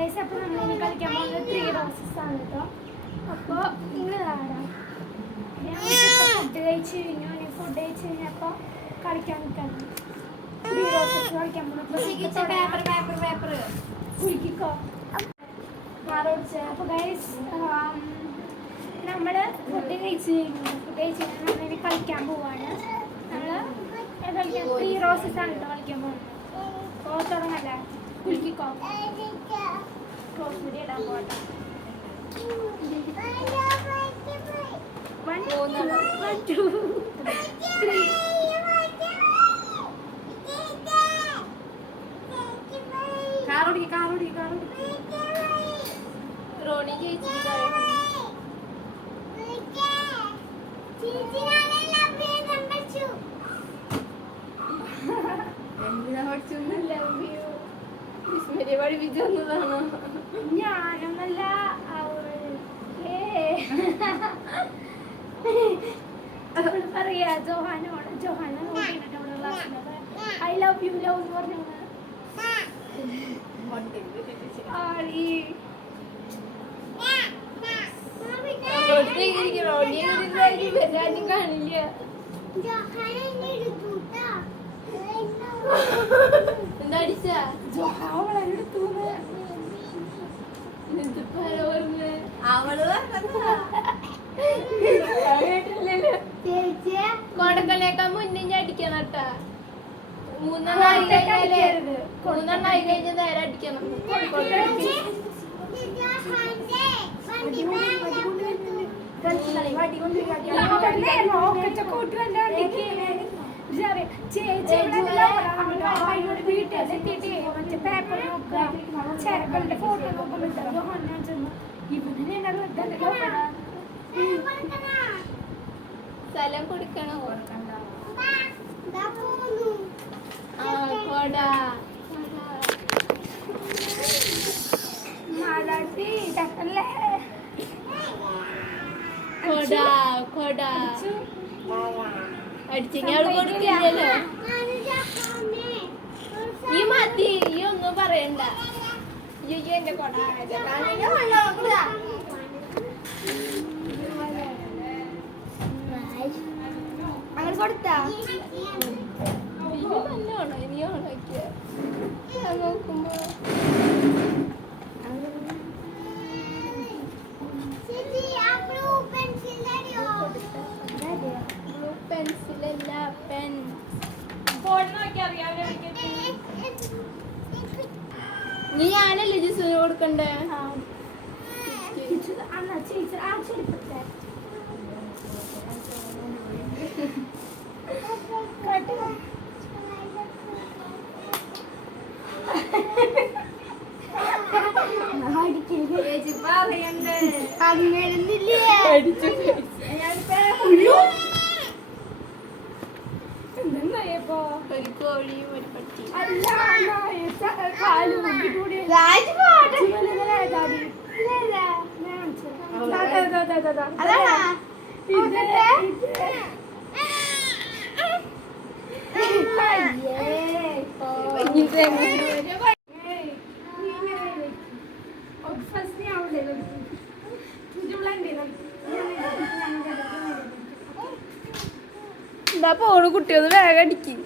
Guys, അപ്പോൾ നമ്മൾ കളിക്കാൻ പോകുന്നത് 3 roses ആണ് കേട്ടോ. അപ്പോൾ ഇങ്ങനെയാണ് ഫുഡ് കഴിച്ച് കഴിഞ്ഞപ്പോൾ കളിക്കാൻ നിൽക്കണം. 3 roses കളിക്കാൻ പോകുന്നത് കുളിക്കോ മാറോടിച്ച്. അപ്പോൾ ഗൈസ്, നമ്മൾ ഫുഡ് കഴിച്ച് കഴിഞ്ഞാൽ നമ്മളിനി കളിക്കാൻ പോവാണ്. നമ്മൾ കളിക്കാൻ 3 roses ആണ് കേട്ടോ കളിക്കാൻ പോകുന്നത്. അപ്പോൾ തുടങ്ങല്ലേ, കുളിക്കോ ക്ലോസ് വീഡിയോ ഇടാൻ പോകട്ടെ. 1 2 3 കാറോടി റോണി ചേച്ചി പഠിപ്പിച്ചതാണോ? ഞാനൊന്നല്ല, പറയാ ജോഹാനോട്. ഐ ലവ് യു ലവ് എന്ന് പറഞ്ഞു. കാണില്ല. എന്താടിച്ച കൊടക്കലേക്കാ മുന്നേ ഞാൻ അടിക്കണം കേട്ടാ. 3 കഴിഞ്ഞ നേരെ അടിക്കണം. ചേർക്കളുടെ ഫോട്ടോ നോക്കുന്നുണ്ടോ? സ്ഥലം കൊടുക്കണോ? അടിച്ചെങ്കിൽ കൊടുക്കില്ലല്ലോ. ഈ മതി, ഈ ഒന്നും പറയണ്ട. എന്റെ കൊട അങ്ങനെ കൊടുത്താ നല്ലോണോ? ഇനി ഓണാക്കിയ നോക്കുമ്പോ പെൻസിലല്ല, പെൻ. നീ ഞാനല്ലേ ജിസുവിന് കൊടുക്കണ്ടേ? ഒരു കോഴിയും ഒരു പട്ടി. എന്താ പോണു കുട്ടിയൊന്ന് വേഗം അടിക്കും.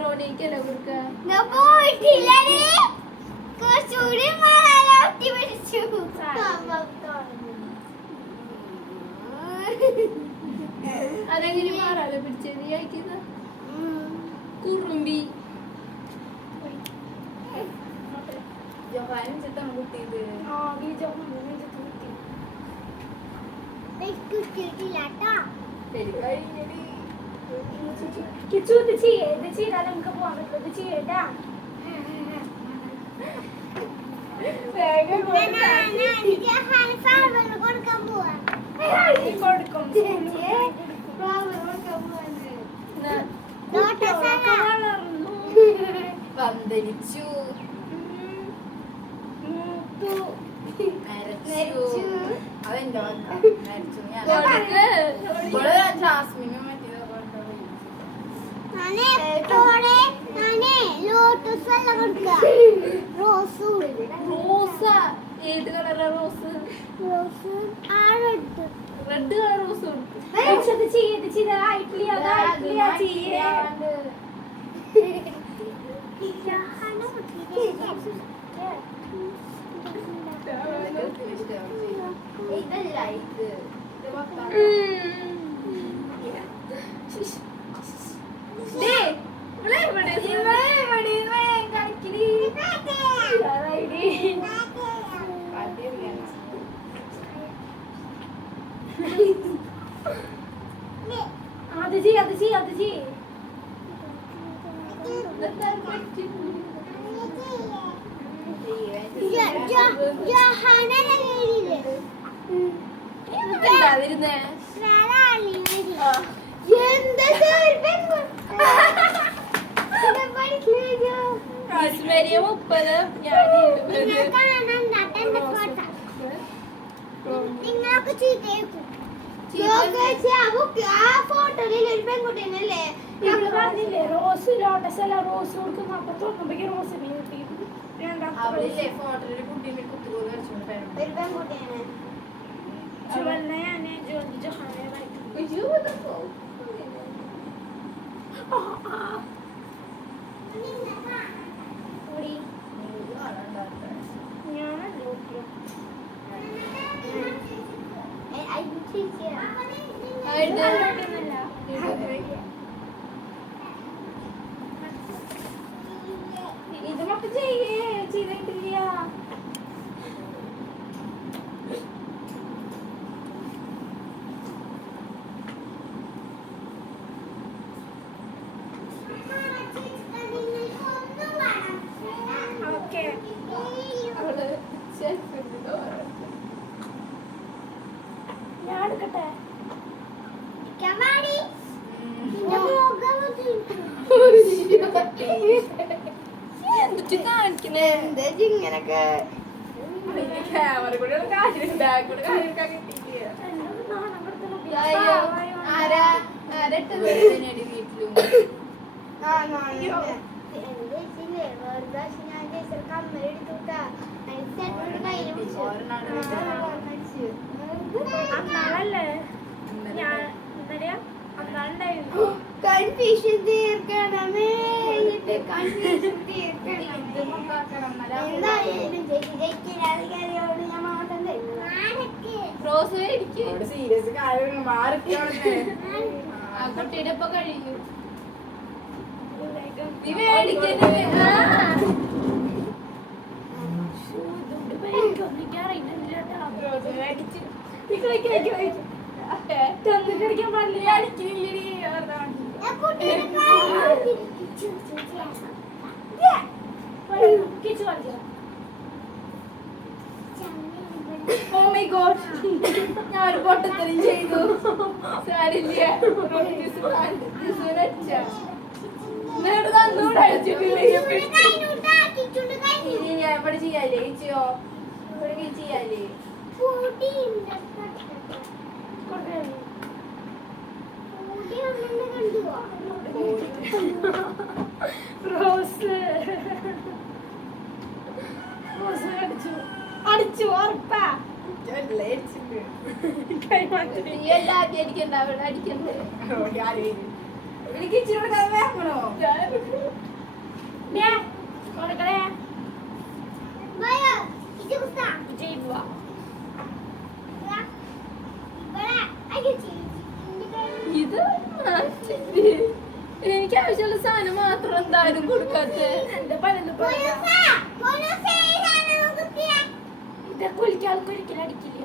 റോണിക്കല്ലേ കൊടുക്ക. അതെങ്ങനെ മാറാലോ പിടിച്ചത് നീ ആക്കിയത് കുറുമ്പി. ജോഹാനും ചിത്താണ് കുട്ടിയത്. ചെയ്താൽ നമുക്ക് പോകാൻ പറ്റും. ചെയ്യട്ടാ കൊടുക്കാൻ പോവാ. കൊടുക്കും വന്ദനിച്ചു അതെന്തോ ജാസ്മിനും റോസ ഏത് കളറാ റോസ് റെഡ് കളർ റോസ് ഇതല്ല ഇത് നിങ്ങൾക്ക് ചീത്തയേക്കും ആ ഫോട്ടോയിൽ ഒരു പെൺകുട്ടിയല്ലേ പറഞ്ഞില്ലേ റോസ് ലോട്ടസ് അല്ല റോസ് കൊടുക്കും അപ്പൊ തോന്നുമ്പോ റോസ് അവളില്ലേ ഫോട്ടോയില് കുട്ടീനെ കുത്തുപോലെ കളിച്ചോണ്ട് ഒരു പെൺകുട്ടിയാണ് ഇത് മൊത്തം ചെയ്തിട്ടില്ല ഓക്കെ ഞാൻ എടുക്കട്ടെ ഇങ്ങനൊക്കെ ക്യാമറ കൂടെ കാര്യം ബാഗ് കൂടെ കാര്യം വീട്ടിലും അന്നാളല്ലേ ഞാൻ ഇന്നലെയാ അന്നാളുണ്ടായിരുന്നു കൺഫ്യൂഷൻ തീർക്കണമേ കൺഫ്യൂഷൻ തീർക്കണം എന്തായാലും ജയിക്കില്ലാതെ ഞാൻ മാത്രം റോസ് സീരിയസ് കാര്യം മാറിക്കാണ് ആ കുട്ടിയുടെ ഇപ്പൊ കഴിയും നീ മേടിക്കുന്നില്ല തന്നിട്ടടിക്കാൻ പാടില്ല ഓ മൈ ഗോഡ് ഞാൻ ഒരു പൊട്ടത്തരം ചെയ്തു സാരില്ല എവിടെ ചെയ്യാല്ലേ ഇച്ചിയോ ഇവിടെ ചെയ്യാല്ലേ റോസ് റോസ് അടിച്ചു അടിച്ചു ഉറപ്പാ എനിക്ക് ഇച്ചിരി വേണോ കൊടുക്കണേ ഇത് എനിക്ക് ആവശ്യമുള്ള സാധനം മാത്രം എന്തായാലും കൊടുക്കാത്ത എന്റെ പലതും ഇതൊക്കെ ഒരിക്കലും ഒരിക്കലും അടിക്കില്ല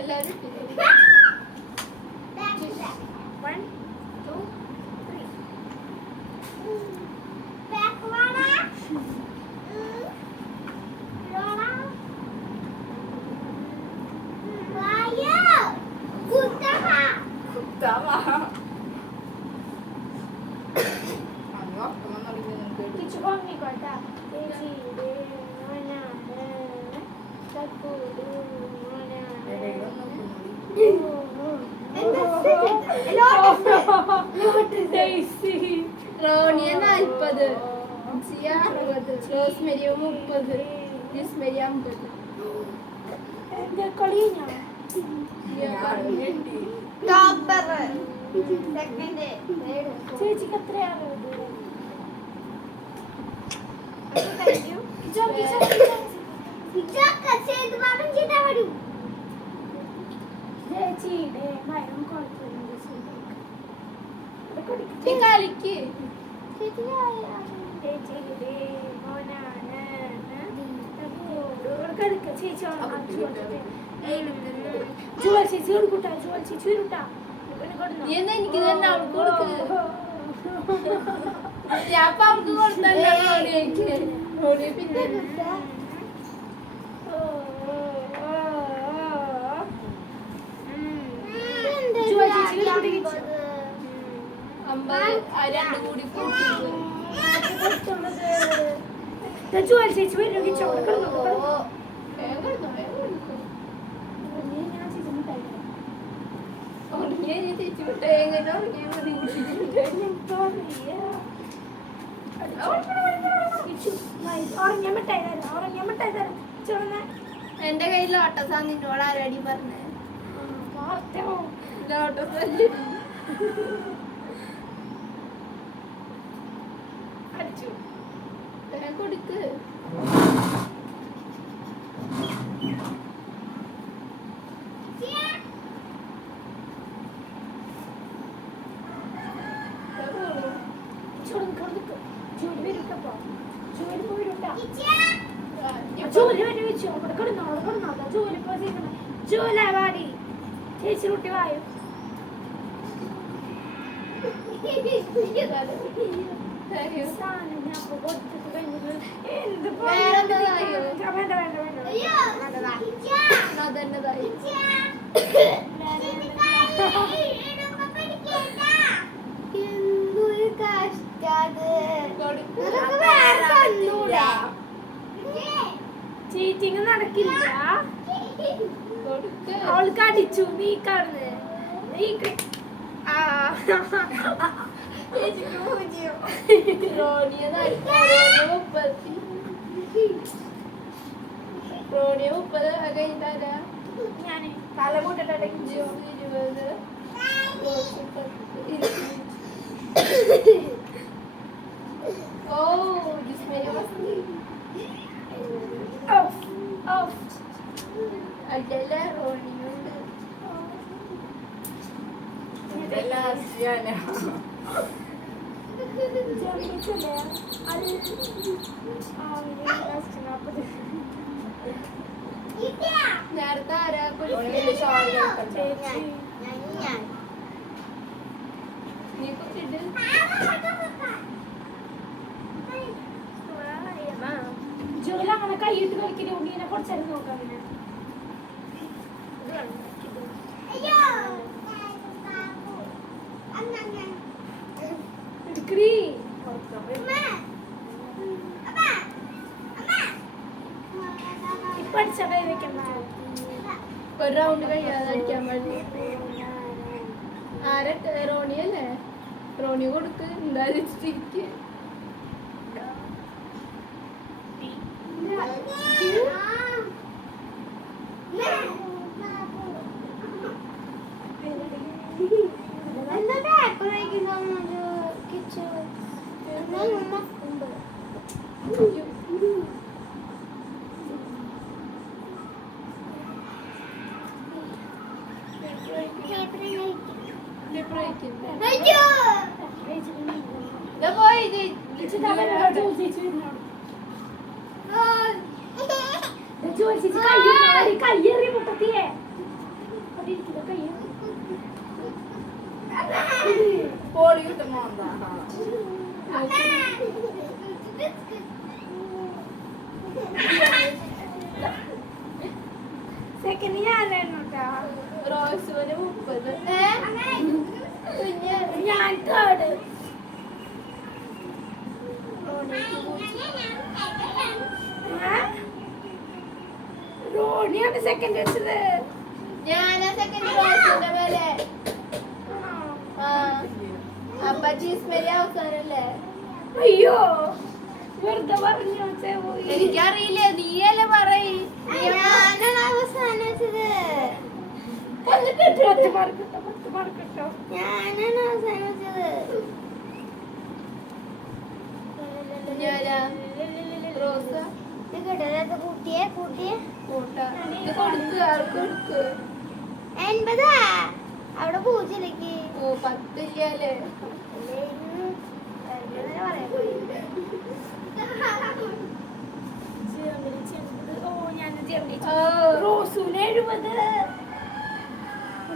എല്ലാരും One, two, three. Kichu kong ni kota. Desi de mana de. Tapu de mana de. Roniya 40, സിയ 60, റോസ്മെരിയ 30, ജിസ്മെരിയ 50. എന്താ കളിഞ്ഞ ചേച്ചിക്ക് എത്രയാണ് ചേച്ചിയുടെ ഭയം നീ കളിക്ക്. ചേച്ചിയുടെ മോനാണ് കളിക്ക ചേച്ചി ജുവൽ ചേച്ചി കൊടുക്കൂട്ടാ ജുവൽ ചേച്ചി വരൂട്ടാ നീ എന്നാ എനിക്ക് തന്നെ അവൾക്ക് കൊടുക്ക്. ഞാൻ അപ്പൊ അവൾക്ക് കൊടുത്തല്ലോ റോണിയക്ക്. റോണിയ പിന്നെ ജുവൽ ചേച്ചി കുടിച്ചു 50 2 കൂടി കൂട്ടി. ജുവൽ ചേച്ചി വരും കിച്ചോ കിടന്നു വേഗം കൊടുത്തോ, വേഗം കൊടുത്തോ. ഉറങ്ങിയ തിരിച്ചു വിട്ടേ എങ്ങനെ ഉറങ്ങിയാൽ മതി. ഉറങ്ങിയാൻ മിഠായി തരാം ഉറങ്ങിയാൻ മിഠായി തരാം ചുവന്ന എന്റെ കയ്യിൽ ലോട്ടസാ നിന്നോട് ആരാടി പറഞ്ഞേ? ലോട്ടസ് അല്ലേ അടിച്ചു കൊടുക്ക്. ചേച്ചി കുട്ടി വായോ എന്തൊരു കഷ്ടത്. ചീറ്റിങ് നടക്കില്ല അവൾക്ക് അടിച്ചു നീ കാണുന്നത് നീ റോണിയ 30 കഴിഞ്ഞാ ഞാൻ തല കൂട്ടിട്ടെങ്കിൽ 20. ഓ ജിസ്മേരി അതല്ലേ റോണിയുണ്ട്. നേരത്തെ ആരാ നീ കുത്തിട്ട് ജോലി അങ്ങനെ കൈയിട്ട് കളിക്കുന്ന ഉണ്ണീനെ കുറച്ചേരം നോക്കാം പിന്നെ എടുക്കടി ഇപ്പൊ അടിച്ച കൈ വെക്കണ്ട ഒരു റൗണ്ട് കഴിയാതെ അടിക്കാൻ പാടില്ല. ആരട്ടെ റോണിയല്ലേ? റോണി കൊടുക്ക് എന്തായാലും ചിരിക്ക്. ചേച്ചി കയ്യേറി മുട്ടത്തിയേ അതിരിക്കുന്ന കയ്യ പോളി കിട്ടുമ്പോ എന്താ സെക്കൻഡ് ഞാനായിരുന്നു കേട്ടോ റോസുവിന് 30 ഞാൻ തേർഡ് റോണിയാണ് സെക്കൻഡ് അടിച്ചത് ഞാനാ സെക്കൻഡ് റോസിന്റെ മേലെ അപ്പൊ ജീസ്മരി അവസാനല്ലേ അയ്യോ വെറുതെ പറഞ്ഞു പോയി എനിക്കറിയില്ല നീയല്ലേ പറയ് ഞാനാണ് അവസാനം വെച്ചത്. പത്ത് മാർക്ക് കിട്ടോ ഞാനാണ് അവസാനം വെച്ചത്. ഞാനാ റോസ് ഇത് കേട്ടോ, കൂട്ടിയേ കൂട്ടാ ഇത് കൊടുക്ക് ആർക്ക് കൊടുക്ക് 80 അവിടെ പൂജ്യലേക്ക് ഓ 10 ഇല്ലല്ലേ ഓ ഞാൻ റോസൂന് 70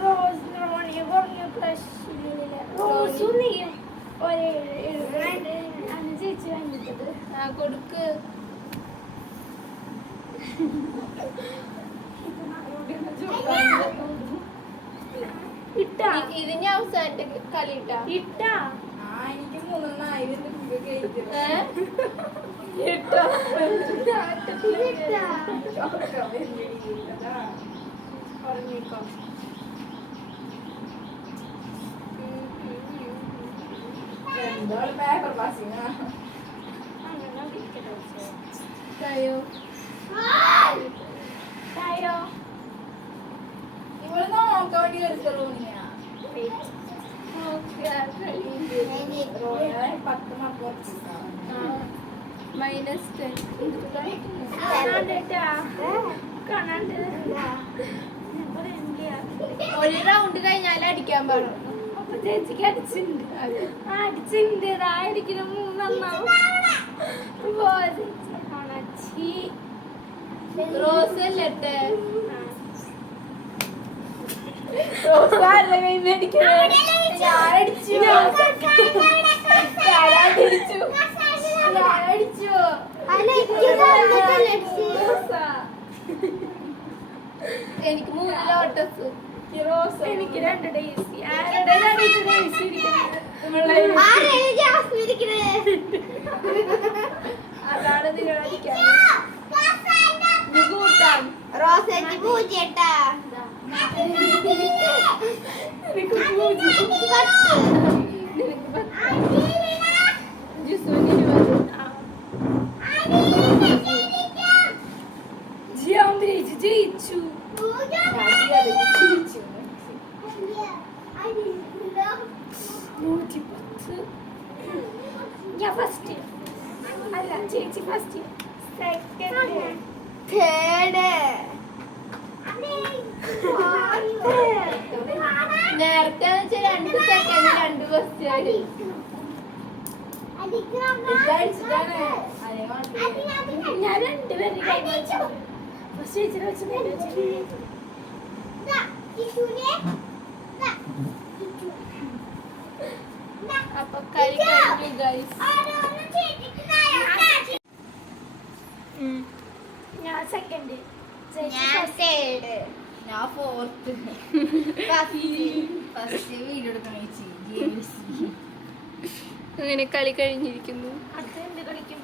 റോസ് റോണി കുറഞ്ഞ പ്ലസ് റോസും നീയും ഒരേ 70 അന്ന് ചേച്ചി വേണ്ടിട്ടത് ആ കൊടുക്ക് ഇട്ടാ ഇത് ഞാൻ അവസാനത്തെ കളി ഇട്ടാ ഇട്ടാ എനിക്ക് 3 പേപ്പർ പാസിംഗ് തായോ ഇവള് നോക്കാൻ വേണ്ടി എടുത്തുള്ളൂ 10 മാർക്ക് -10 ഒരു റൗണ്ട് കഴിഞ്ഞാൽ അടിക്കാൻ പാടും അപ്പൊ ചേച്ചിക്ക് അടിച്ചിട്ടുണ്ട് അടിച്ചിട്ടുണ്ട് അടിക്കുന്ന 3 നന്നാവും റോസ് അല്ലേ എനിക്ക് 3 ലോട്ടസ് എനിക്ക് 2 ഡേയ്സി ആരുടെ ഡേയ്സി അതാണ് ഇതിനടിക്കാൻ കൂട്ടാൻ റോസയ്ക്ക് പൂജ്യട്ടാ ജയിച്ചു ഞാൻ ഫസ്റ്റ് അല്ല ചേച്ചി ഫസ്റ്റ് സെക്കൻഡ് തേർഡ് നേരത്തെ 2 സെക്കൻഡ് 2 ക്വസ്റ്റ്യൻ ഞാൻ 2 പേര് കൈവച്ചു ഫസ്റ്റ് ചേച്ചിനെ വെച്ച് അപ്പൊ കളി കഴിഞ്ഞു ഗൈസ് ഞാൻ സെക്കൻഡ് ഞാൻ തേർഡ് ഞാൻ 4th ഫസ്റ്റ് വീഡിയോ എടുക്കണം അങ്ങനെ കളി കഴിഞ്ഞിരിക്കുന്നു അടുത്ത എന്ത് കളിക്കും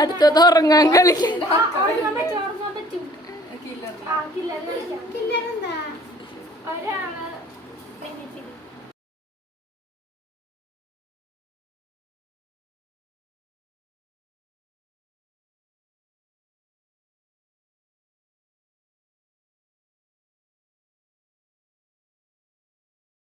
അടുത്തത് ഉറങ്ങാൻ കളിക്കും ഉറങ്ങാൻ പറ്റും കില്ലർ കളിക്കാം കില്ലറെന്താ ഒരാള് benefit